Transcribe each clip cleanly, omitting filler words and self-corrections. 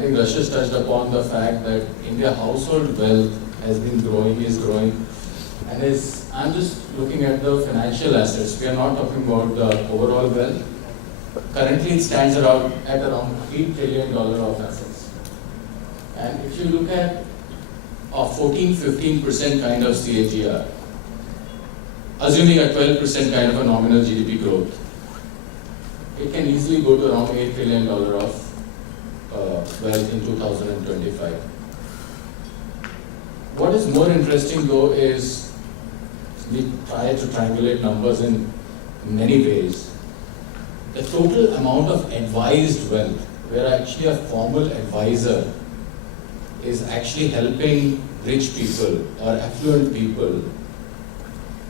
I think Rashesh touched upon the fact that India household wealth has been growing, is growing, and I'm just looking at the financial assets. We are not talking about the overall wealth. Currently it stands at around $3 trillion of assets. And if you look at a 14-15% kind of CAGR, assuming a 12% kind of a nominal GDP growth, it can easily go to around $8 trillion of wealth in 2025. What is more interesting though is we try to triangulate numbers in many ways. The total amount of advised wealth, where actually a formal advisor is actually helping rich people or affluent people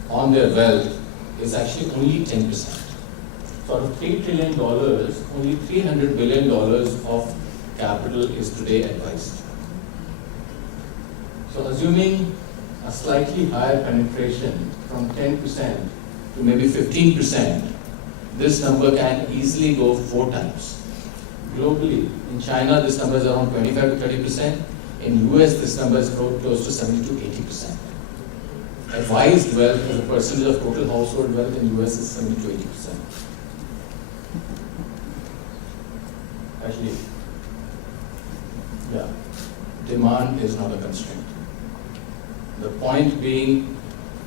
on their wealth, is actually only 10%. So out of $3 trillion, only $300 billion of capital is today advised. So assuming a slightly higher penetration from 10% to maybe 15%, this number can easily go 4 times. Globally, in China, this number is around 25 to 30%. In US, this number is close to 70 to 80%. Advised wealth as a percentage of total household wealth in US is 70 to 80%. Actually, yeah, demand is not a constraint. The point being,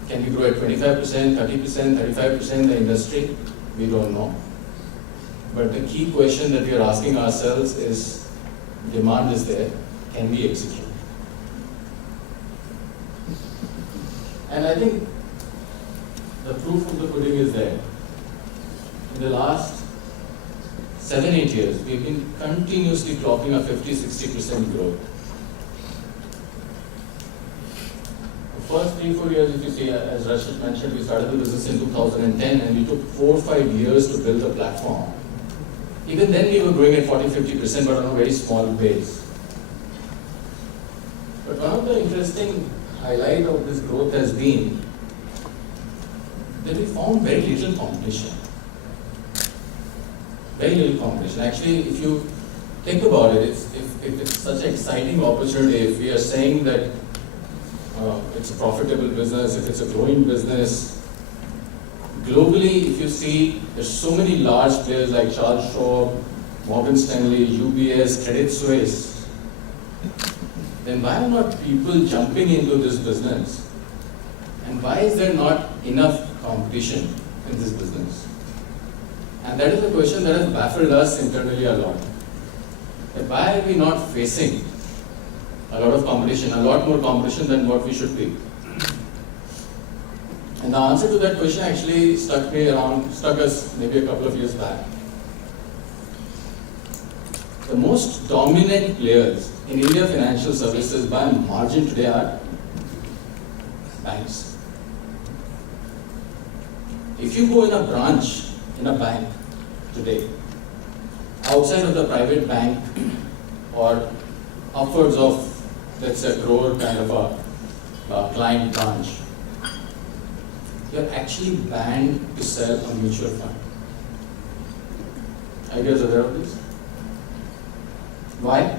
can we grow at 25%, 30%, 35% in the industry? We don't know. But the key question that we are asking ourselves is, demand is there, can we execute? And I think the proof of the pudding is there. In the last 7-8 years, we've been continuously clocking a 50-60% growth. The first 3-4 years, if you see, as Rashesh mentioned, we started the business in 2010 and we took 4 or 5 years to build the platform. Even then we were growing at 40-50%, but on a very small base. But one of the interesting highlight of this growth has been that we found very little competition. Very little competition. Actually, if you think about it, if it's such an exciting opportunity, if we are saying that it's a profitable business, if it's a growing business, globally, if you see, there's so many large players like Charles Schwab, Morgan Stanley, UBS, Credit Suisse. Then why are not people jumping into this business? And why is there not enough competition in this business? And that is a question that has baffled us internally a lot. That why are we not facing a lot of competition, a lot more competition than what we should be? And the answer to that question actually stuck us maybe a couple of years back. The most dominant players in India financial services by margin today are banks. If you go in a branch in a bank today, outside of the private bank or upwards of, let's say, a crore kind of a client branch, you're actually banned to sell a mutual fund. Are you guys aware of this? Why?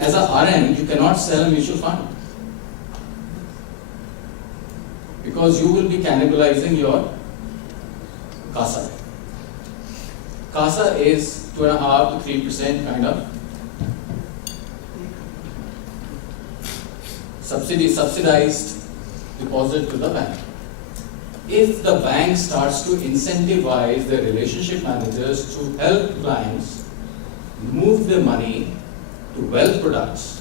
As a RM, you cannot sell a mutual fund because you will be cannibalizing your CASA. CASA is 2.5 to 3% kind of subsidized deposit to the bank. If the bank starts to incentivize their relationship managers to help clients move their money to wealth products,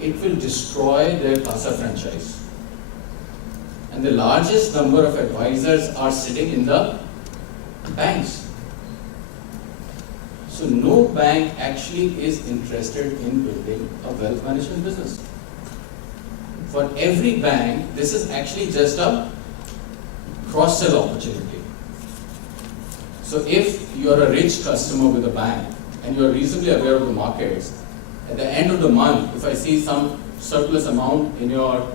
it will destroy their CASA franchise. And the largest number of advisors are sitting in the banks. So no bank actually is interested in building a wealth management business. For every bank, this is actually just a cross-sell opportunity. So if you're a rich customer with a bank and you're reasonably aware of the markets, at the end of the month, if I see some surplus amount in your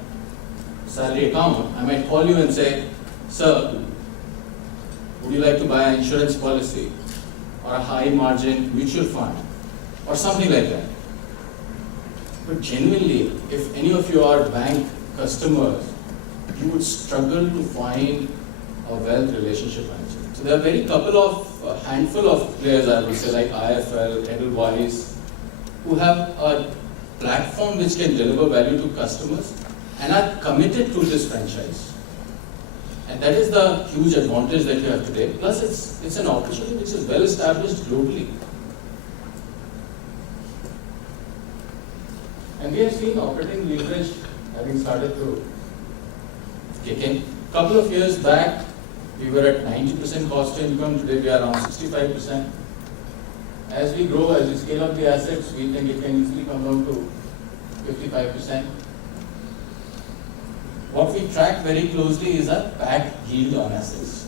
salary account, I might call you and say, "Sir, would you like to buy an insurance policy?" or a high margin mutual fund or something like that. But genuinely, if any of you are bank customers, you would struggle to find a wealth relationship manager. So there are a handful of players, I would say, like IFL, Edelweiss, who have a platform which can deliver value to customers and are committed to this franchise. And that is the huge advantage that you have today. Plus, it's an opportunity which is well established globally. And we have seen operating leverage having started to kick in. A couple of years back, we were at 90% cost to income. Today, we are around 65%. As we grow, as we scale up the assets, we think it can easily come down to 55%. What we track very closely is a PAT yield on assets.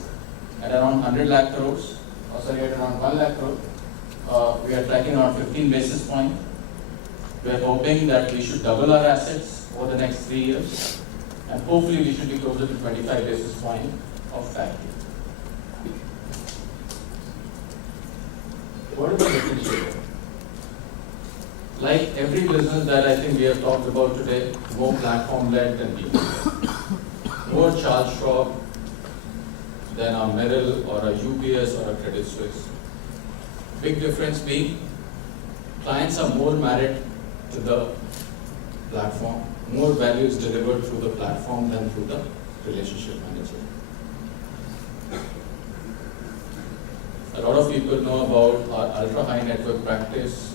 At around 100 lakh crores, at around 1 lakh crore, we are tracking around 15 basis points. We are hoping that we should double our assets over the next 3 years, and hopefully we should be closer to 25 basis points of PAT yield. What is the differentiator? Like every business that I think we have talked about today, more platform-led than people. More Charles Schwab than a Merrill or a UBS or a Credit Suisse. Big difference being, clients are more married to the platform. More value is delivered through the platform than through the relationship manager. A lot of people know about our ultra-high net worth practice,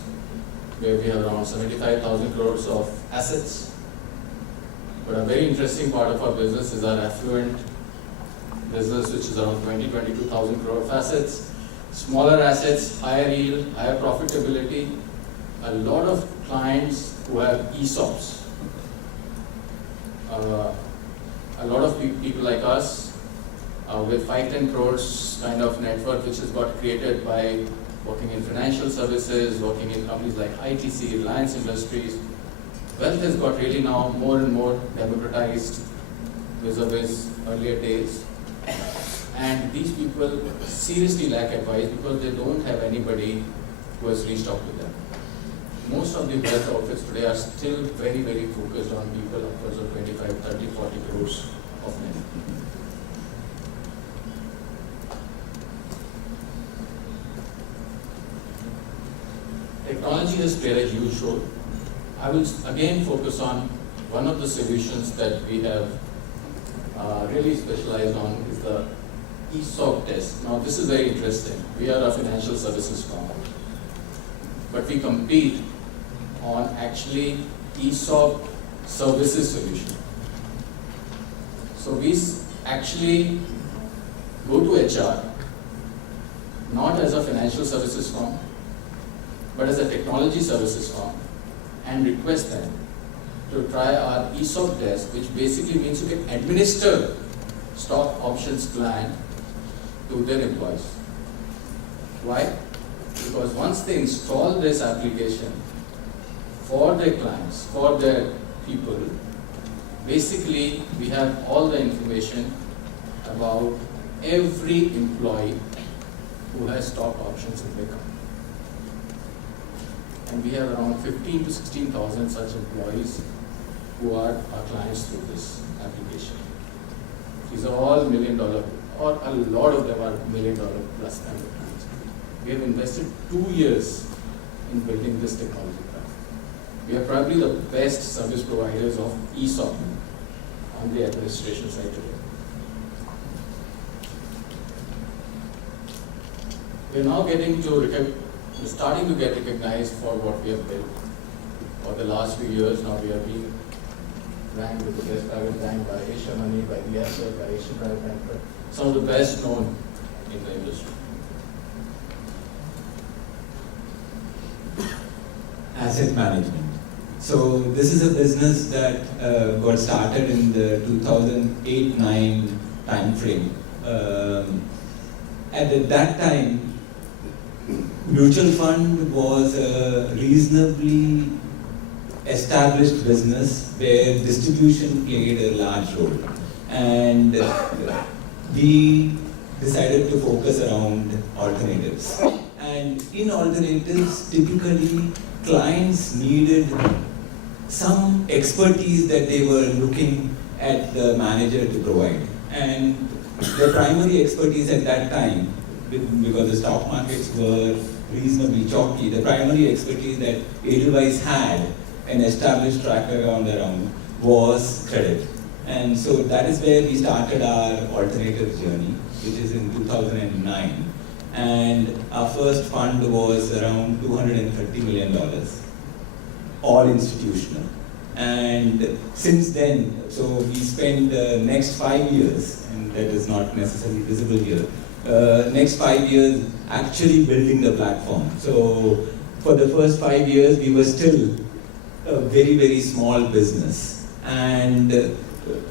where we have around 75,000 crores of assets. But a very interesting part of our business is our affluent business, which is around 22,000 crore of assets. Smaller assets, higher yield, higher profitability. A lot of clients who have ESOPs. A lot of people like us with 5-10 crores kind of net worth, which has got created by working in financial services, working in companies like ITC, Reliance Industries. Wealth has got really now more and more democratized vis-a-vis earlier days. And these people seriously lack advice because they don't have anybody who has reached out to them. Most of the wealth outfits today are still very, very focused on people upwards of 25, 30, 40 crores of net. Technology has played a huge role. I will again focus on one of the solutions that we have really specialized on is the ESOP test. Now this is very interesting. We are a financial services firm, but we compete on actually ESOP services solution. So we actually go to HR, not as a financial services firm, but as a technology services firm, and request them to try our ESOP test, which basically means you can administer stock options plan to their employees. Why? Because once they install this application for their clients, for their people, basically we have all the information about every employee who has stock options in their company. And we have around 15 to 16,000 such employees who are our clients through this application. These are all $1 million, or a lot of them are $1 million plus kind of clients. We have invested 2 years in building this technology platform. We are probably the best service providers of ESOP on the administration side today. We are now starting to get recognized for what we have built. For the last few years now, we are being ranked with the best private bank by Asia Money, by ESL, by Asian Private Bank, some of the best known in the industry. Asset management. So this is a business that got started in the 2008-9 time frame. And at that time, mutual fund was a reasonably established business where distribution played a large role. And we decided to focus around alternatives. And And in alternatives, typically clients needed some expertise that they were looking at the manager to provide. And the primary expertise at that time, because the stock markets were reasonably chalky, the primary expertise that Edelweiss had an established track record around was credit. And so that is where we started our alternatives journey, which is in 2009. And our first fund was around $230 million, all institutional. And since then, so we spent the next 5 years, and that is not necessarily visible here, next 5 years actually building the platform. So for the first 5 years, we were still a very, very small business. And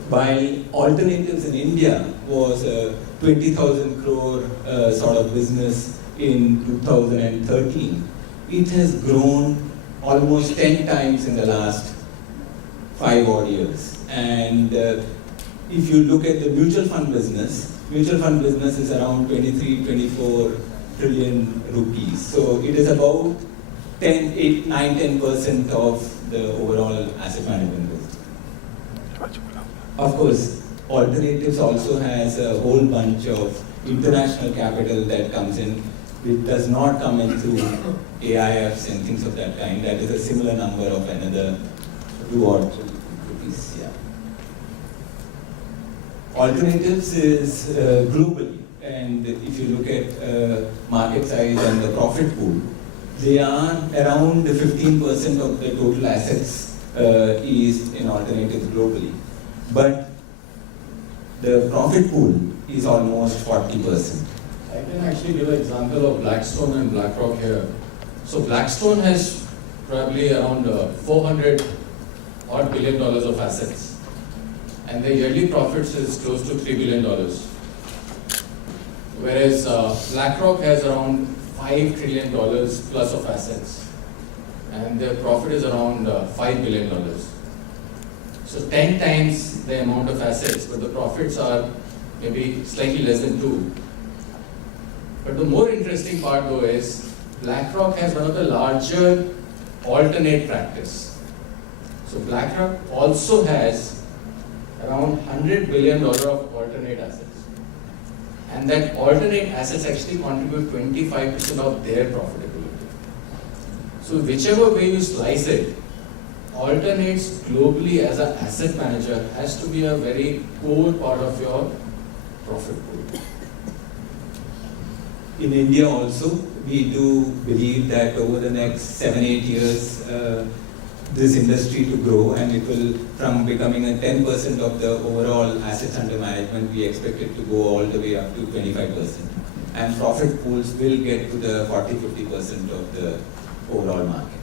while alternatives in India was a 20,000 crore sort of business in 2013, it has grown almost 10 times in the last 5 odd years. And if you look at the mutual fund business is around 23, 24 trillion rupees. So it is about 10% of the overall asset management business. Of course, alternatives also has a whole bunch of international capital that comes in. It does not come in through AIFs and things of that kind. That is a similar number of another 2 odd rupees. Yeah. Alternatives is globally, and if you look at market size and the profit pool, they are around 15% of the total assets is in alternatives globally. But the profit pool is almost 40%. I can actually give an example of Blackstone and BlackRock here. So Blackstone has probably around $400 odd billion of assets, and their yearly profits is close to $3 billion. Whereas BlackRock has around $5 trillion plus of assets, and their profit is around $5 billion. So 10 times the amount of assets, but the profits are maybe slightly less than 2. But the more interesting part though is BlackRock has one of the larger alternate practice. So BlackRock also has around $100 billion of alternate assets. And that alternate assets actually contribute 25% of their profitability. So whichever way you slice it, alternates globally as an asset manager has to be a very core part of your profit pool. In India also, we do believe that over the next 7-8 years, this industry to grow, and it will, from becoming a 10% of the overall assets under management, we expect it to go all the way up to 25%. And profit pools will get to the 40-50% of the overall market.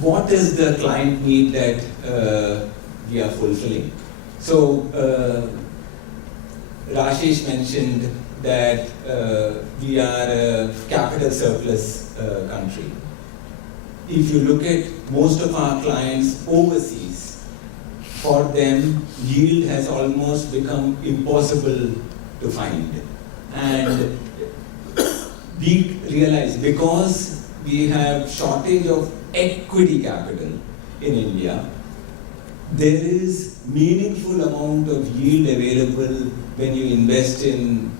What is the client need that we are fulfilling? So, Rashesh mentioned that we are a capital surplus country. If you look at most of our clients overseas, for them, yield has almost become impossible to find. And we realize because we have shortage of equity capital in India, there is meaningful amount of yield available when you invest in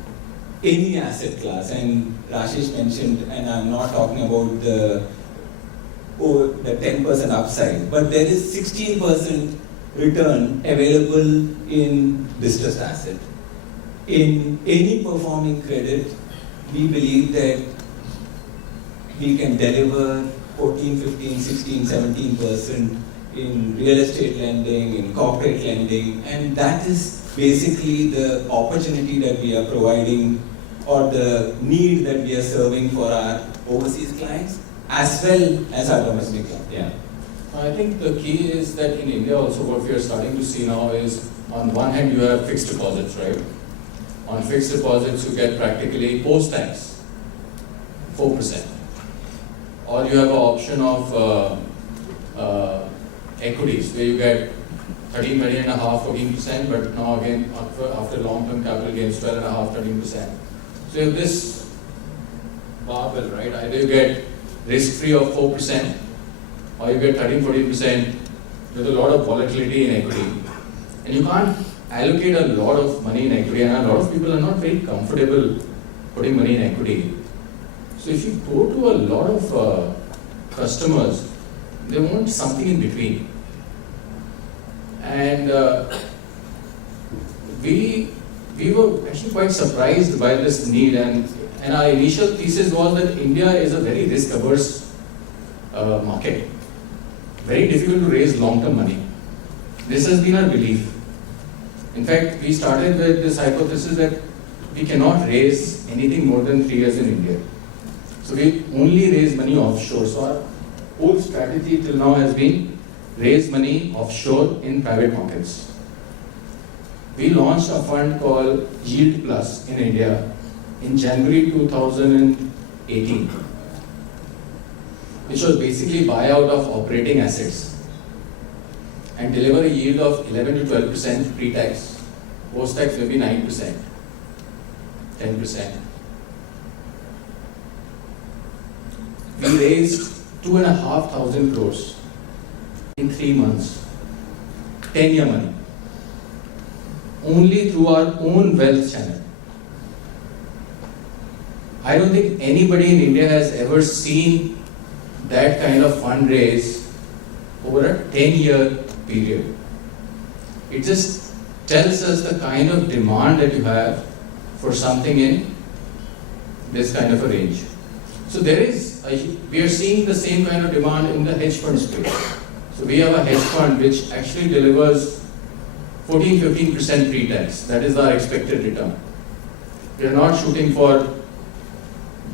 any asset class. And Rashesh mentioned, and I'm not talking about the 10% upside, but there is 16% return available in distressed asset. In any performing credit, we believe that we can deliver 14, 15, 16, 17% in real estate lending, in corporate lending, and that is basically the opportunity that we are providing or the need that we are serving for our overseas clients as well as our domestic clients. Yeah. I think the key is that in India also what we are starting to see now is, on one hand you have fixed deposits, right? On fixed deposits you get practically post-tax 4%. Or you have an option of equities where you get 13 million and a half, 14%, but now again, after long-term capital gains, 12.5, 13%. So you have this barbell, right? Either you get risk-free of 4%, or you get 13, 14% with a lot of volatility in equity. And you can't allocate a lot of money in equity, and a lot of people are not very comfortable putting money in equity. So if you go to a lot of customers, they want something in between. And we were actually quite surprised by this need, and our initial thesis was that India is a very risk-averse market. Very difficult to raise long-term money. This has been our belief. In fact, we started with this hypothesis that we cannot raise anything more than 3 years in India. So we only raise money offshore. So our whole strategy till now has been raise money offshore in private markets. We launched a fund called Yield Plus in India in January 2018, which was basically buyout of operating assets and deliver a yield of 11 to 12% pre-tax. Post-tax maybe 9%, 10%. We raised 2,500 crores in 3 months, 10-year money, only through our own wealth channel. I don't think anybody in India has ever seen that kind of fundraise over a 10-year period. It just tells us the kind of demand that you have for something in this kind of a range. So we are seeing the same kind of demand in the hedge fund space. So we have a hedge fund which actually delivers 14-15% pre-tax. That is our expected return. We are not shooting for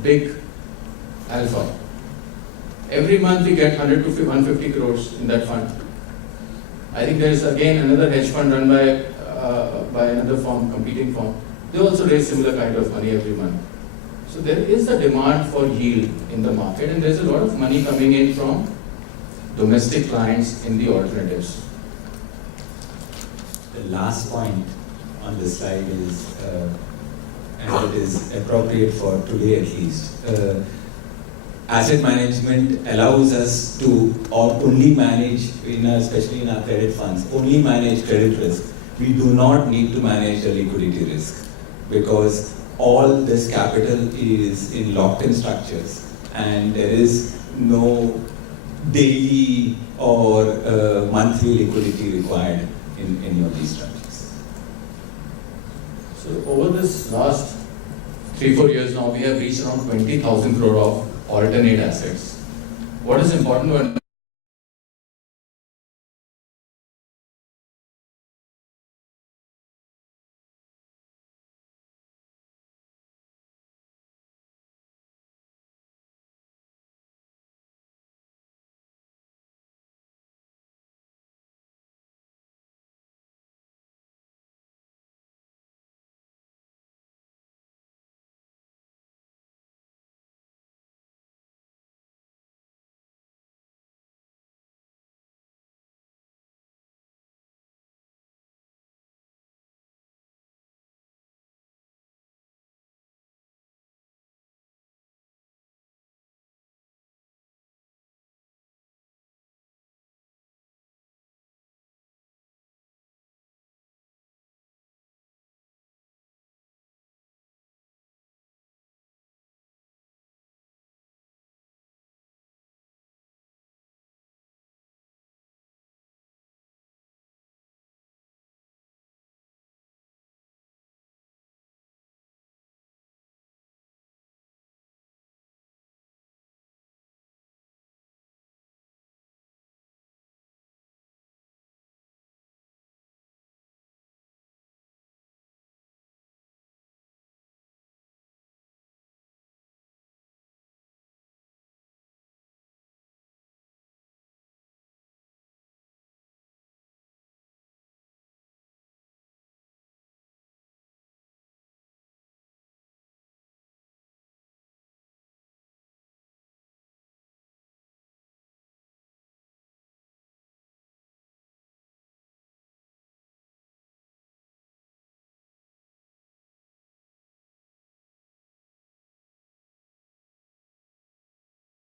big alpha. Every month we get 100 to 150 crores in that fund. I think there is again another hedge fund run by another firm, competing firm. They also raise similar kind of money every month. So there is a demand for yield in the market, and there is a lot of money coming in from domestic clients in the alternatives. The last point on this slide is, and it is appropriate for today at least, asset management allows us to only manage, especially in our credit funds, only manage credit risk. We do not need to manage the liquidity risk because all this capital is in locked-in structures and there is no daily or monthly liquidity required in any of these structures. So over this last 3-4 years now, we have reached around 20,000 crore of alternate assets. What is important to understand